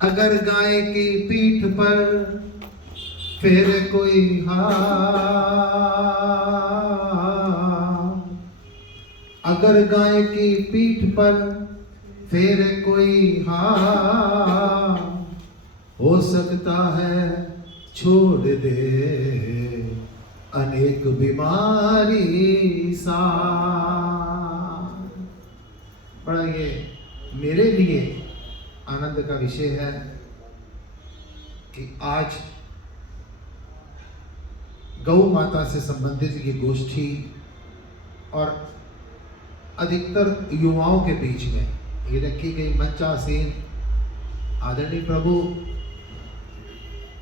अगर गाय की पीठ पर फिर कोई अगर गाय की पीठ पर फिर कोई हो सकता है छोड़ दे अनेक बीमारी सा। बड़ा ये मेरे लिए आनंद का विषय है कि आज गौ माता से संबंधित ये गोष्ठी और अधिकतर युवाओं के बीच में ये रखी गई मंचासीन आदरणीय प्रभु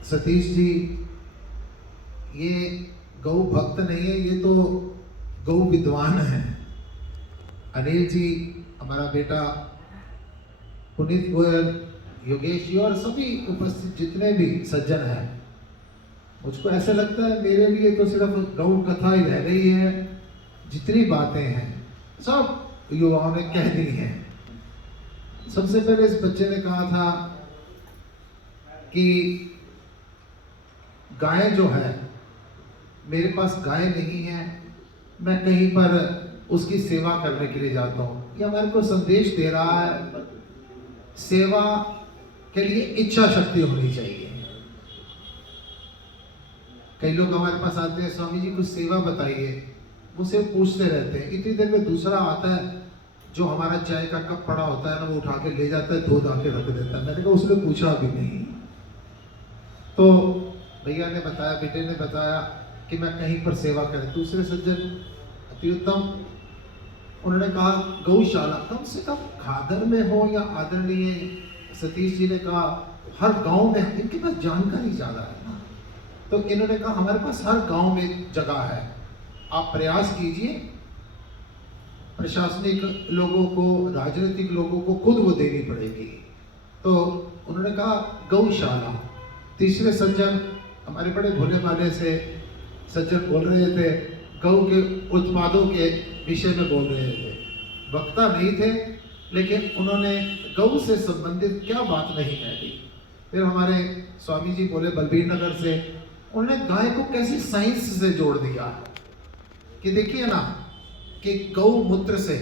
सतीश जी, ये गौ भक्त नहीं है, ये तो गौ विद्वान है। अनिल जी, हमारा बेटा पुनीत गोयल, योगेश जी और सभी उपस्थित जितने भी सज्जन हैं, मुझको ऐसा लगता है मेरे लिए तो सिर्फ गौ कथा ही रह गई है। जितनी बातें हैं सब युवाओं ने कह दी हैं। सबसे पहले इस बच्चे ने कहा था कि गाय जो है, मेरे पास गाय नहीं है, मैं कहीं पर उसकी सेवा करने के लिए जाता हूँ। यह हमारे को संदेश दे रहा है, सेवा के लिए इच्छा शक्ति होनी चाहिए। कई लोग हमारे पास आते हैं, स्वामी जी कुछ सेवा बताइए, मुझसे पूछते रहते हैं। इतनी देर में दूसरा आता है जो हमारा चाय का कप पड़ा होता है ना, वो उठा के ले जाता है, धो धा के रख देता है। मैंने कहा उसने पूछा भी नहीं। तो भैया ने बताया, बेटे ने बताया कि मैं कहीं पर सेवा करें। दूसरे सज्जन अति उत्तम, उन्होंने कहा गौशाला कम से कम खादर में हो, या आदरणीय सतीश जी ने कहा हर गांव में। इनके पास जानकारी ज्यादा है ना, तो इन्होंने कहा हमारे पास हर गांव में जगह है, आप प्रयास कीजिए। प्रशासनिक लोगों को, राजनीतिक लोगों को खुद वो देनी पड़ेगी। तो उन्होंने कहा गौशाला। तीसरे सज्जन हमारे बड़े भोले भाले से सज्जन बोल रहे थे, गौ के उत्पादों के विषय में बोल रहे थे। वक्ता नहीं थे, लेकिन उन्होंने गौ से संबंधित क्या बात नहीं कह दी। फिर हमारे स्वामी जी बोले बलबीर नगर से, उन्होंने गाय को कैसे साइंस से जोड़ दिया कि देखिए ना कि गौमूत्र से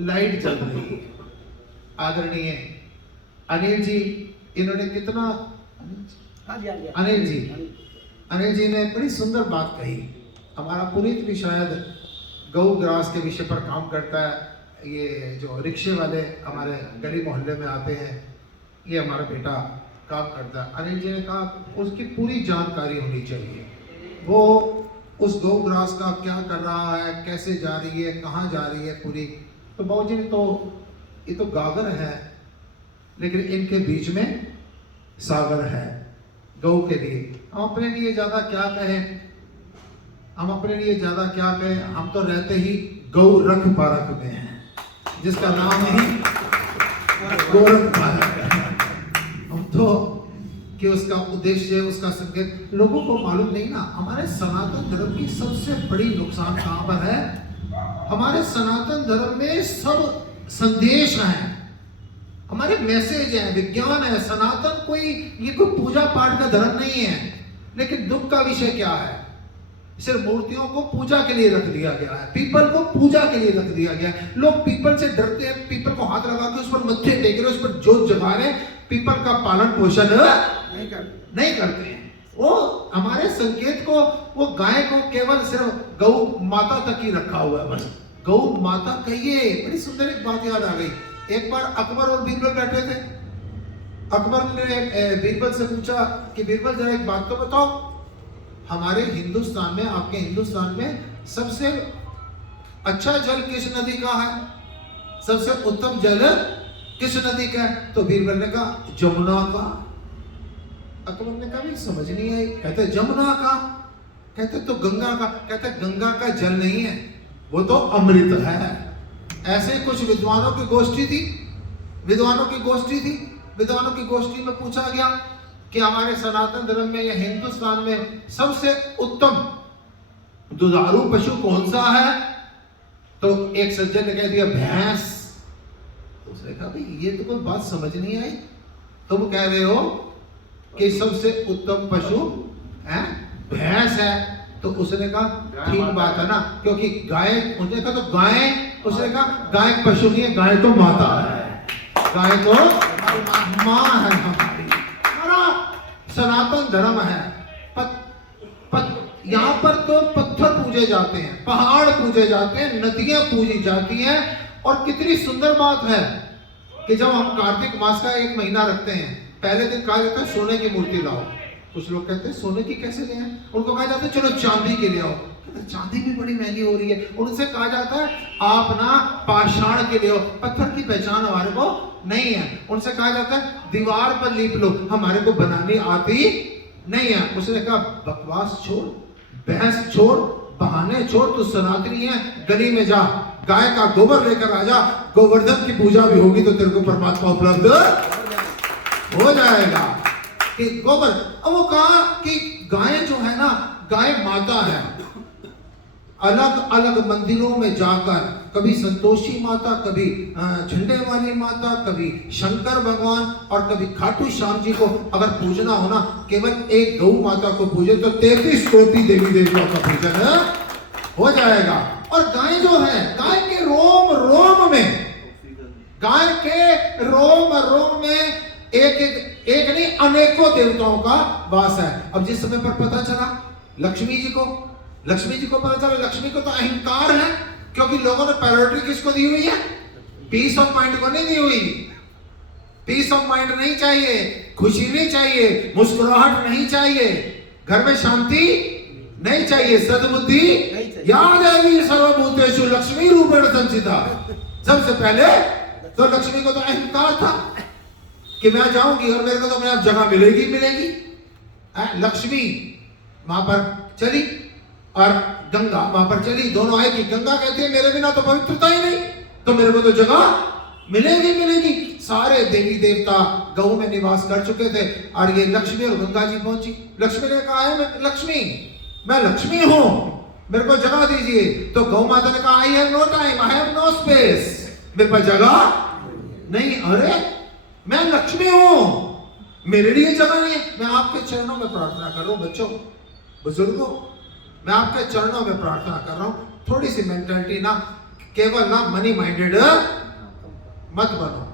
लाइट जल रही है। आदरणीय अनिल जी, इन्होंने कितना, अनिल जी ने बड़ी सुंदर बात कही। हमारा पुनीत भी शायद गौ ग्रास के विषय पर काम करता है। ये जो रिक्शे वाले हमारे गली मोहल्ले में आते हैं, ये हमारा बेटा काम करता है। अनिल जी ने कहा उसकी पूरी जानकारी होनी चाहिए, वो उस गौ ग्रास का क्या कर रहा है, कैसे जा रही है, कहाँ जा रही है पूरी। तो बाबू जी ने तो ये तो गागर है, लेकिन इनके बीच में सागर है गौ के लिए। हम अपने लिए ज्यादा क्या कहें, हम तो रहते ही गौ रख पारक में हैं, जिसका नाम ही गोरख पारक है। हम तो कि उसका उद्देश्य, उसका संकेत लोगों को मालूम नहीं ना। हमारे सनातन धर्म की सबसे बड़ी नुकसान कहाँ पर है? हमारे सनातन धर्म में सब संदेश हैं, हमारे मैसेज है, विज्ञान है। सनातन ये कोई पूजा पाठ का धर्म नहीं है। लेकिन दुख का विषय क्या है? सिर्फ मूर्तियों को पूजा के लिए रख दिया गया है, पीपल को पूजा के लिए रख दिया गया है। लोग पीपल से डरते हैं, पीपल को हाथ लगा के उस पर मत्थे टेक रहे, उस पर जोत जगा रहे, पीपल का पालन पोषण नहीं करते हैं। वो हमारे संकेत को, वो गाय को केवल सिर्फ गौ माता तक ही रखा हुआ है, बस गौ माता कहिए। बड़ी सुंदर एक बात याद आ गई। एक बार अकबर और बीरबल बैठे थे। अकबर ने बीरबल से पूछा कि बीरबल जरा एक बात तो बताओ, हमारे हिंदुस्तान में, आपके हिंदुस्तान में सबसे अच्छा जल किस नदी का है, सबसे उत्तम जल किस नदी का है? तो बीरबल ने कहा जमुना का। अकबर ने कहा भी समझ नहीं आई। कहते जमुना का, कहते तो गंगा का। कहते गंगा का जल नहीं है, वो तो अमृत है। ऐसे कुछ विद्वानों की गोष्ठी थी। विद्वानों की गोष्ठी में पूछा गया कि हमारे सनातन धर्म में या हिंदुस्तान में सबसे उत्तम दुधारू पशु कौन सा है? तो एक सज्जन ने कह दिया भैंस। उसने कहा भाई ये तो कोई बात समझ नहीं आई, तुम कह रहे हो कि सबसे उत्तम पशु है भैंस है, तो उसने कहा ठीक बात है ना, क्योंकि गाय, उसने कहा तो गाय, उसने कहा गाय पशु नहीं है, गाय तो माता है, गाय तो माँ है हमारी, हमारा सनातन धर्म है। यहाँ पर तो पत्थर पूजे जाते हैं, पहाड़ पूजे जाते हैं, नदियां पूजी जाती हैं। और कितनी सुंदर बात है कि जब हम कार्तिक मास का एक महीना रखते हैं, पहले दिन कहा जाता है सोने की मूर्ति लाओ। कुछ लोग कहते हैं सोने की कैसे ले आए, उनको कहा जाता है चलो चांदी की ले आओ, चांदी भी बड़ी महंगी हो रही है। उनसे कहा जाता है आप ना पाषाण के ले आओ, पत्थर की पहचान हमारे को नहीं है। उनसे कहा जाता है दीवार पर लीप लो, हमारे को बनानी आती नहीं है। उसने कहा बकवास छोड़, बहस छोड़, बहाने छोड़, तू सनातनी है, गली में जा, गाय का गोबर लेकर आ जा, गोवर्धन की पूजा भी होगी तो तेरे को परमात्मा उपलब्ध हो जाएगा। कि गोबर, अब वो कहा कि गाय जो है ना, गाय माता है। अलग अलग मंदिरों में जाकर, कभी संतोषी माता, कभी झंडे वाली माता, कभी शंकर भगवान और कभी खाटू श्याम जी को अगर पूजना हो ना, केवल एक गौ माता को पूजे तो 33 कोटि देवी देवताओं का पूजन हो जाएगा। और गाय जो है, गाय के रोम रोम में, गाय के रोम रोम में एक नहीं अनेकों देवताओं का वास है। अब जिस समय पर पता चला लक्ष्मी जी को पता चला, लक्ष्मी को तो अहंकार है, क्योंकि लोगों ने प्रायोरिटी किसको दी हुई है, पीस ऑफ माइंड को नहीं दी हुई। पीस ऑफ माइंड नहीं चाहिए, खुशी नहीं चाहिए, मुस्कुराहट नहीं चाहिए, घर में शांति नहीं चाहिए, सद्बुद्धि याद है सर्वभूतेषु लक्ष्मी रूपेण संस्थिता। सबसे पहले तो लक्ष्मी को तो अहंकार था कि मैं जाऊंगी और मेरे को तो अपने आप जगह मिलेगी। लक्ष्मी वहां पर चली और गंगा वहां पर चली, दोनों आएगी। गंगा कहती है मेरे बिना तो पवित्रता ही नहीं, तो मेरे को तो जगह मिलेगी। सारे देवी देवता गौ में निवास कर चुके थे और ये लक्ष्मी और गंगा जी पहुंची। लक्ष्मी ने कहा है मैं लक्ष्मी हूं, मेरे को जगह दीजिए। तो गौ माता ने कहा I have no time, I have no space, मेरे पास जगह नहीं। अरे मैं लक्ष्मी हूं, मेरे लिए जगह नहीं है। मैं आपके चरणों में प्रार्थना कर रहा हूं, बच्चों बुजुर्गों, मैं आपके चरणों में प्रार्थना कर रहा हूं, थोड़ी सी मेंटालिटी ना, केवल ना मनी माइंडेड मत बनो।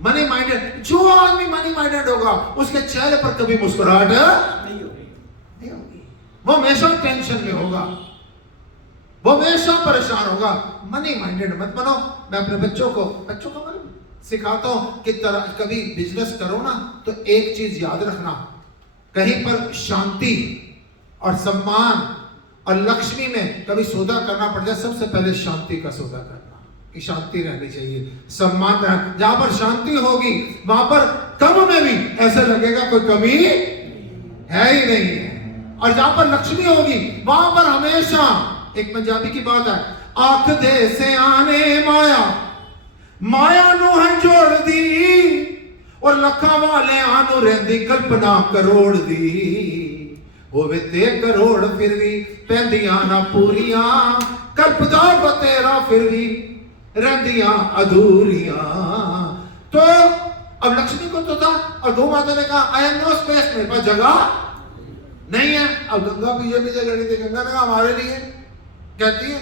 मनी माइंडेड, जो आदमी मनी माइंडेड होगा उसके चेहरे पर कभी मुस्कुराहट नहीं होगी, वो हमेशा टेंशन में होगा, वो हमेशा परेशान होगा। मनी माइंडेड मत बनो। मैं अपने बच्चों को सिखाता हूं कि कभी बिजनेस करो ना तो एक चीज याद रखना, कहीं पर शांति और सम्मान और लक्ष्मी में कभी सौदा करना पड़ जाए, सबसे पहले शांति का सौदा करना, कि शांति रहनी चाहिए, सम्मान रहना। जहां पर शांति होगी वहां पर कम में भी ऐसा लगेगा कोई कमी है ही नहीं है। और जहां पर लक्ष्मी होगी वहां पर हमेशा, एक पंजाबी की बात है, आंख दे से आने माया नु है जोड़ दी, और लखा वाले आनु रहंदी कल्पना करोड़ दी। होवे ते करोड़ फिर भी पैंदियां ना पूरियां, कल्पदा बतेरा फिर भी रहंदियां अधूरियां। तो अब लक्ष्मी को तो था, और गौ माता ने कहा आई हैव नो स्पेस, मेरे पास जगह नहीं है। अब गंगा पीछे खड़ी थी, गंगा ने कहा हमारे लिए, कहती है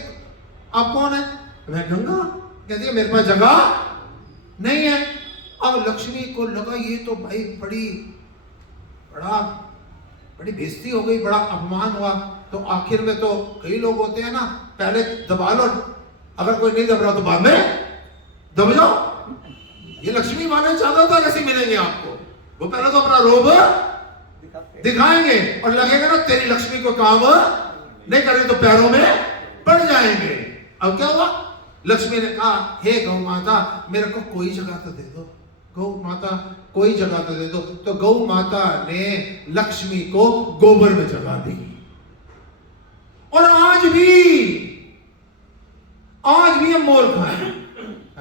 आप कौन है, मैं गंगा, कहती है मेरे पास जगह नहीं है। अब लक्ष्मी को लगा ये तो भाई बड़ी बेइज्जती हो गई, बड़ा अपमान हुआ। तो आखिर में तो कई लोग होते हैं ना, पहले दबा लो, अगर कोई नहीं दब रहा तो बाद में दब जाओ। ये लक्ष्मी माने चाहता था कैसे मिलेंगे आपको, वो पहले तो अपना रोब दिखाएंगे और लगेगा ना तेरी लक्ष्मी को काम नहीं करे तो पैरों में पड़ जाएंगे। अब क्या हुआ, लक्ष्मी ने कहा हे गौ माता मेरे को कोई जगह तो दे दो, गौ माता कोई जगह तो दे दो। तो गौ माता ने लक्ष्मी को गोबर में जगह दी। और आज भी हम मूर्ख हैं,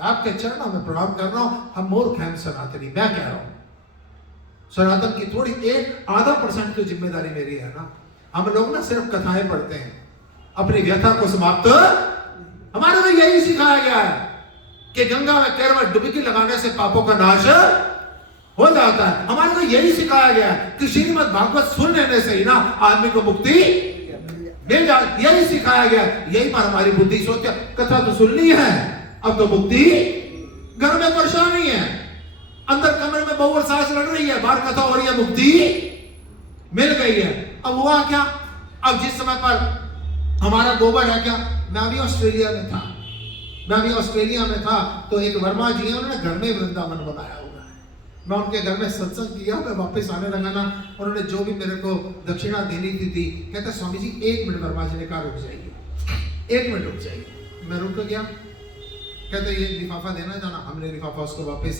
आपके चरणों में प्रणाम कर रहा हूं, हम मूर्ख हैं सनातनी। मैं कह रहा हूं सनातन की थोड़ी 1-आधा% तो जिम्मेदारी मेरी है ना। हम लोग ना सिर्फ कथाएं पढ़ते हैं, अपनी व्यथा को समाप्त, हमारे में यही सिखाया गया है कि गंगा में केवल डुबकी लगाने से पापों का नाश हो जाता है। हमारे को यही सिखाया गया है कि श्रीमद् भागवत सुन लेने से ही ना आदमी को मुक्ति मिल जाती, यही सिखाया गया। यही पर हमारी बुद्धि सोचती है कथा तो सुननी है, अब तो मुक्ति, घर में परेशानी है, अंदर कमरे में बहू और सास लड़ रही है, बाहर कथा हो रही है, मुक्ति मिल गई है। अब हुआ क्या, अब जिस समय पर हमारा गोबर है क्या, मैं अभी ऑस्ट्रेलिया में था, तो एक वर्मा जी है, उन्होंने घर में वृंदावन बनाया हुआ है। मैं उनके घर में सत्संग किया, मैं वापस आने लगा ना, उन्होंने जो भी मेरे को दक्षिणा देनी थी कहते स्वामी जी 1 मिनट, वर्मा जी ने कहा रुक जाइए, 1 मिनट रुक जाइए। मैं रुक गया, कहते ये लिफाफा देना जाना, हमने लिफाफा उसको वापस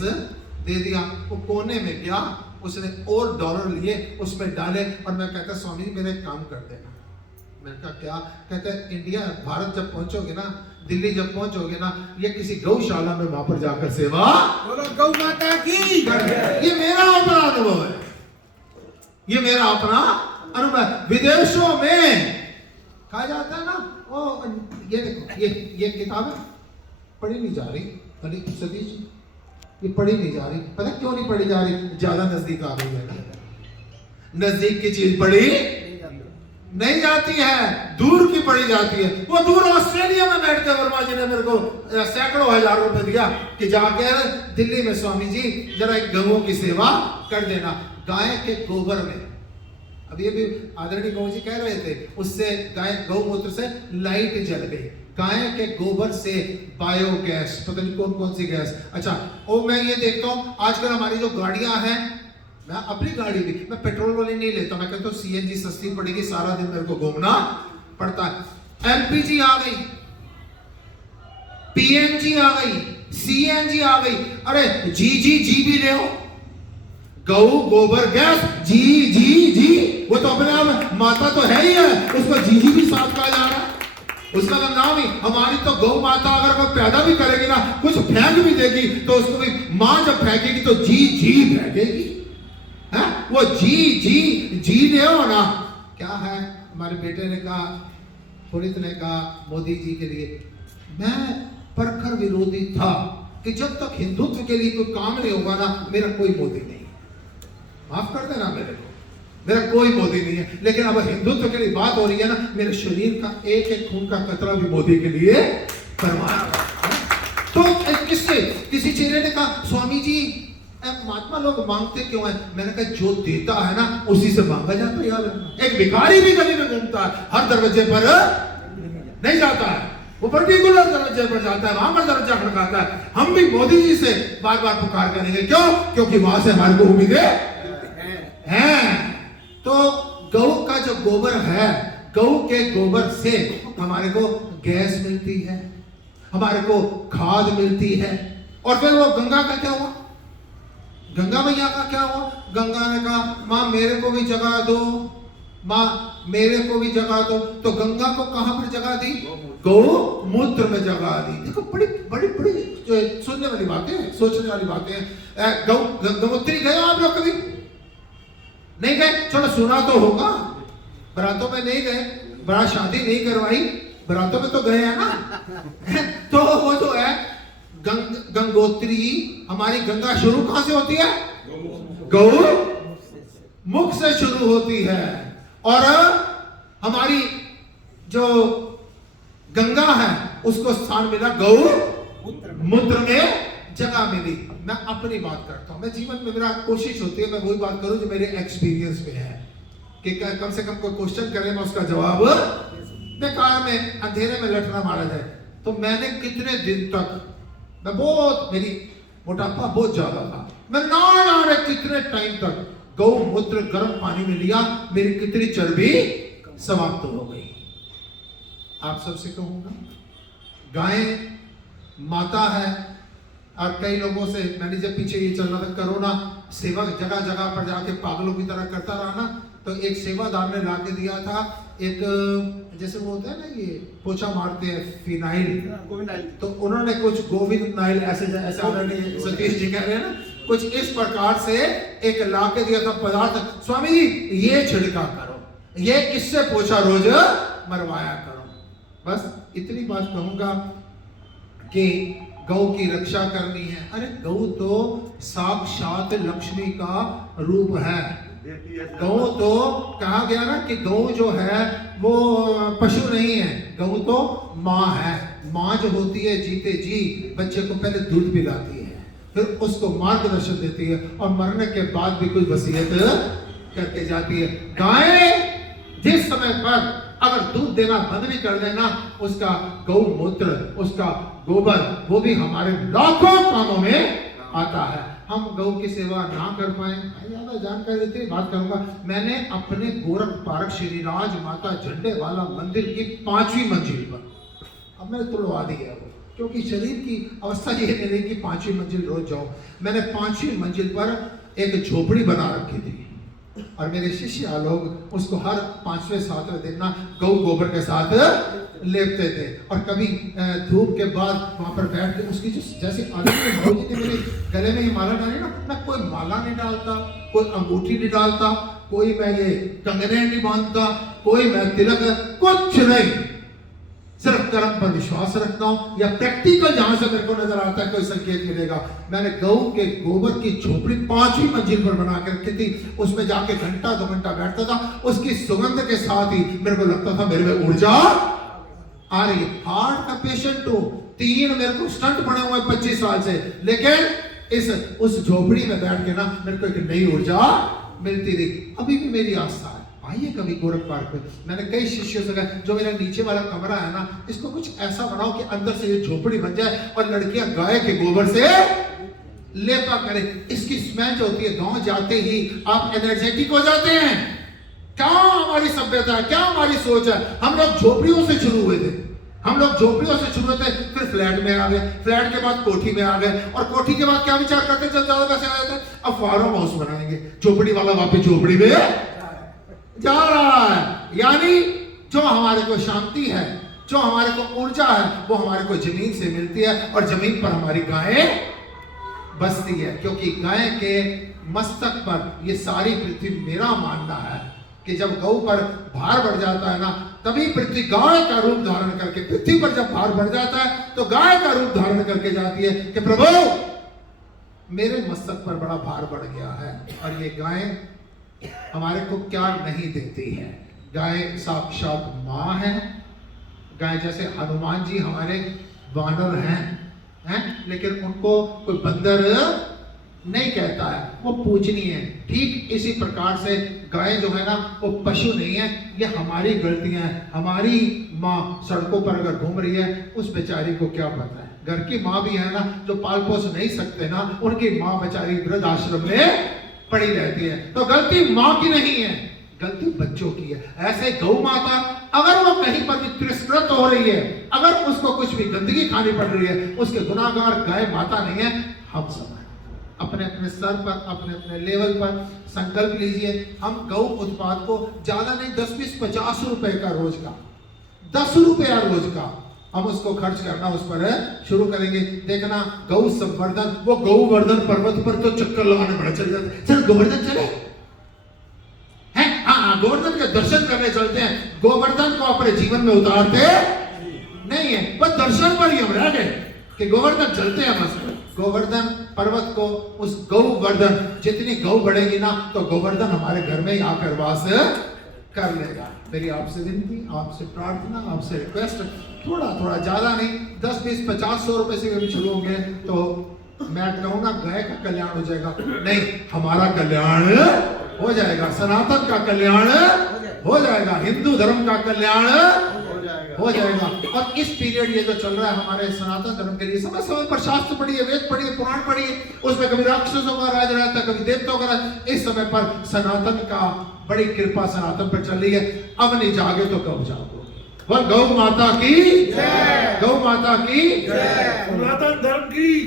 दे दिया। वो कोने में गया, उसने और डॉलर लिए उसमें डाले, और मैं कहता स्वामी जी मेरे काम कर देना। मैंने कहा क्या, कहते इंडिया भारत जब पहुंचोगे ना, दिल्ली जब पहुंचोगे ना, ये किसी गौशाला में वहां पर जाकर सेवा बोलो गौ माता की। ये मेरा अपना अनुभव है, ये मेरा अपना अनुभव। विदेशों में कहा जाता है ना, ओ ये देखो ये किताब पढ़ी नहीं जा रही, अरे सतीश जी ये पढ़ी नहीं जा रही, पता क्यों नहीं पढ़ी जा रही, ज्यादा नजदीक आ गई है। नजदीक की चीज पढ़ी नहीं जाती है, दूर की पड़ी जाती है। वो दूर ऑस्ट्रेलिया में बैठ के वर्मा जी ने मेरे को सैकड़ों हजार रुपए दिया कि जाकर दिल्ली में स्वामी जी जरा एक गौओं की सेवा कर देना। गाय के गोबर में, अब ये भी आदरणीय गौ जी कह रहे थे, उससे गाय गौमूत्र से लाइट जल गई। गाय के गोबर से बायोगैस, पता नहीं कौन कौन सी गैस। अच्छा, और मैं ये देखता हूँ आजकल हमारी जो गाड़ियां हैं, मैं अपनी गाड़ी भी मैं पेट्रोल वाली नहीं लेता, मैं कहता हूँ सीएनजी सस्ती पड़ेगी, सारा दिन मेरे को घूमना पड़ता है। एलपीजी आ गई, पीएनजी आ गई, सीएनजी आ गई, अरे जी भी ले, गौ गोबर गैस जी, वो तो अपने आप माता तो है ही है, उसको जी भी साथ कहा जा रहा है, उसका तो नाम ही। हमारी तो गौ माता अगर कोई पैदा भी करेगी ना, कुछ फेंक भी देगी, तो उसको भी मां जब फेंकेगी तो जी फेंकेगी। है वो जी ले हो ना। क्या है, हमारे बेटे ने कहा, पुनित ने कहा मोदी जी के लिए, मैं प्रखर विरोधी था कि जब तक हिंदुत्व के लिए कोई काम नहीं होगा ना, मेरा कोई मोदी नहीं, माफ कर देना मेरे को, मेरा कोई मोदी नहीं है। लेकिन अब हिंदुत्व के लिए बात हो रही है ना, मेरे शरीर का एक एक खून का कतरा भी मोदी के लिए परवाह। तो किससे, किसी चेहरे ने कहा स्वामी जी महात्मा लोग मांगते क्यों है? मैंने कहा जो देता है ना उसी से मांगा जाता है यार। एक भिखारी भी गली में घूमता है, हर दरवाजे पर नहीं जाता है, वो पर्टिकुलर दरवाजे पर जाता है, वहां पर दरवाजा खड़काता है। हम भी मोदी जी से बार बार पुकार करेंगे, क्यों? क्योंकि वहां से हमारे को उम्मीदें हैं। तो गौ का जो गोबर है, गौ के गोबर से हमारे को गैस मिलती है, हमारे को खाद मिलती है। और फिर वो गंगा का क्या हुआ, गंगा मैया का क्या हुआ? गंगा ने कहा माँ मेरे को भी जगा दो, माँ मेरे को भी जगा दो। तो गंगा को कहां पर जगा दी? गौ मूत्र में जगा दी। देखो बड़ी बड़ी बड़ी सुनने वाली बातें हैं, सोचने वाली बातें हैं। गौमूत्री गए आप लोग कभी? नहीं गए? चलो सुना तो होगा, बरातों में नहीं गए, बरात शादी नहीं करवाई, बरातों में तो गए हैं ना। तो वो जो है गंगोत्री, हमारी गंगा शुरू कहां से होती है? गौ मुख से शुरू होती है। और हमारी जो गंगा है उसको स्थान मिला गौ मूत्र में जगह मिली। मैं अपनी बात करता हूं, मैं जीवन में मेरा कोशिश होती है मैं वही बात करूं जो मेरे एक्सपीरियंस में है, कि कम से कम कोई क्वेश्चन करे मैं उसका जवाब बेकार में अंधेरे में लटना मारा जाए। तो मैंने कितने दिन तक, मैं बहुत, मेरी मोटापा बहुत ज्यादा था, मैं ना कितने टाइम तक गौ मूत्र गर्म पानी में लिया, मेरी कितनी चर्बी समाप्त हो गई। आप सबसे कहूंगा गाय माता है। और कई लोगों से मैंने जब पीछे ये चल रहा था कोरोना, सेवा जगह जगह पर जाके पागलों की तरह करता रहा ना, तो एक सेवादार ने ला के दिया था एक, जैसे वो होता है ना ये पोछा मारते हैं फिनाइल, तो उन्होंने कुछ गोविंद नाइल ऐसे उन्होंने, सतीश जी कह रहे हैं ना, कुछ इस प्रकार से एक ला के दिया था पदार्थ, स्वामी जी ये छिड़का करो, ये इससे पोछा रोज मरवाया करो। बस इतनी बात कहूंगा कि गौ की रक्षा करनी है। अरे गौ तो साक्षात लक्ष्मी का रूप है। गौ तो कहा गया ना कि गौ जो है वो पशु नहीं है, गौ तो माँ है। माँ जो होती है जीते जी बच्चे को पहले दूध पिलाती है, फिर उसको मार्गदर्शन देती है और मरने के बाद भी कोई वसीयत करके जाती है। गाय जिस समय पर अगर दूध देना बंद भी कर देना, उसका गौमूत्र, उसका गोबर, वो भी हमारे लाखों कामों में आता है। हम गौ की सेवा ना कर पाए, ज्यादा जानकारी देते बात करूंगा। मैंने अपने गोरख पार्क श्रीराज माता झंडे वाला मंदिर की 5वीं मंजिल पर, अब मैंने तुड़वा दिया वो, क्योंकि शरीर की अवस्था ये नहीं रही कि 5वीं मंजिल रोज जाऊं। मैंने 5वीं मंजिल पर एक झोपड़ी बना रखी थी और मेरे शिष्य लोग उसको हर 5वें 7वें दिन ना गौ गोबर के साथ लेपते थे। और कभी धूप के बाद वहां पर बैठ के उसकी जो जैसे आदमी भौजी ने मेरे गले में ही माला डाली ना, मैं कोई माला नहीं डालता, कोई अंगूठी नहीं डालता, कोई मैं ये कंगने नहीं बांधता, कोई मैं तिलक, कुछ नहीं, सिर्फ कर्म पर विश्वास रखता हूं या प्रैक्टिकल जहां से मेरे को नजर आता है कोई संकेत मिलेगा। मैंने गौ के गोबर की झोपड़ी 5वीं मंजिल पर बना के रखी थी, उसमें जाके घंटा 2 घंटा बैठता था। उसकी सुगंध के साथ ही मेरे को लगता था मेरे में ऊर्जा आ रही है। हार्ट का पेशेंट हूं, 3 मेरे को स्टंट बने हुए 25 साल से, लेकिन उस झोपड़ी में बैठ के ना मेरे को एक नई ऊर्जा मिलती रही। अभी भी मेरी आस्था है, आइए कभी गोरख पार्क में। मैंने कई शिष्यों से कहा जो मेरा नीचे वाला कमरा है ना, इसको कुछ ऐसा बनाओ कि अंदर से ये झोपड़ी बन जाए और लड़कियां गाय के गोबर से लेपा करें। इसकी स्मेल जो होती है, गांव जाते ही आप एनर्जेटिक हो जाते हैं। क्या हमारी सभ्यता है, क्या हमारी सोच है। हम लोग झोपड़ियों से शुरू हुए थे, हम लोग झोपड़ियों से शुरू होते, फिर फ्लैट में आ गए, फ्लैट के बाद कोठी में आ गए, और कोठी के बाद क्या विचार करते, जब ज्यादा पैसे आ जाते हैं अब फार्म हाउस बनाएंगे। झोपड़ी वाला वापस झोपड़ी में जा रहा है। यानी जो हमारे को शांति है, जो हमारे को ऊर्जा है, वो हमारे को जमीन से मिलती है, और जमीन पर हमारी गायें बसती है। क्योंकि गाय के मस्तक पर ये सारी पृथ्वी, मेरा मानना है कि जब गौ पर भार बढ़ जाता है ना, तभी पृथ्वी गाय का रूप धारण करके, पृथ्वी पर जब भार बढ़ जाता है तो गाय का रूप धारण करके जाती है कि प्रभु मेरे मस्तक पर बड़ा भार बढ़ गया है। और ये गाय हमारे को क्या नहीं देती है। गाय साक्षात माँ है। गाय जैसे हनुमान जी हमारे वानर हैं, लेकिन उनको कोई बंदर नहीं कहता है, वो पूजनीय है। ठीक इसी प्रकार से गाय जो है ना, वो पशु नहीं है। ये हमारी गलतियां हैं। हमारी माँ सड़कों पर अगर घूम रही है, उस बेचारी को क्या पता है। घर की माँ भी है ना, जो पाल पोस नहीं सकते ना, उनकी माँ बेचारी वृद्ध आश्रम में पड़ी रहती है। तो गलती माँ की नहीं है, गलती बच्चों की है। ऐसे गौ माता अगर वो कहीं पर भी तिरस्कृत हो रही है, अगर उसको कुछ भी गंदगी खानी पड़ रही है, उसके गुनाहगार गाय माता नहीं है, हम सब अपने अपने स्तर पर, अपने अपने लेवल पर संकल्प लीजिए। हम गौ उत्पाद को ज्यादा नहीं, 10, 20, 50 रुपए का रोज का, 10 रुपया रोज का हम उसको खर्च करना उस पर शुरू करेंगे। देखना गौ संवर्धन, वो गौवर्धन पर्वत पर तो चक्कर लगाने बड़े चले जाते। चल गोवर्धन चले हैं, हाँ गोवर्धन के दर्शन करने चलते हैं। गोवर्धन को अपने जीवन में उतारते नहीं है, बस दर्शन पर ही हम रह गए कि गोवर्धन चलते हैं। बस गोवर्धन पर्वत को, उस गौवर्धन, जितनी गौ बढ़ेगी ना तो गोवर्धन हमारे घर में ही आकर वास कर लेगा। मेरी आपसे विनती, आपसे प्रार्थना, आपसे रिक्वेस्ट, थोड़ा थोड़ा, ज्यादा नहीं, 10, 20, 50, 100 रुपए से भी शुरू होंगे तो मैं कहूँ ना गाय का कल्याण हो जाएगा। नहीं, हमारा कल्याण हो जाएगा, सनातन का कल्याण हो जाएगा, हिंदू धर्म का कल्याण हो जाएगा। और इस पीरियड ये जो चल रहा है हमारे सनातन धर्म के लिए, समय समय पर शास्त्र पढ़िए, वेद पढ़िए, पुराण पढ़िए, उसमें कभी राक्षसों का राज रहता है, कभी देवताओं का राज। इस समय पर सनातन का बड़ी कृपा सनातन पर चल रही है। अब नहीं जागे तो कब जाओगे। गौ माता की जय, गौ माता की जय, सनातन धर्म की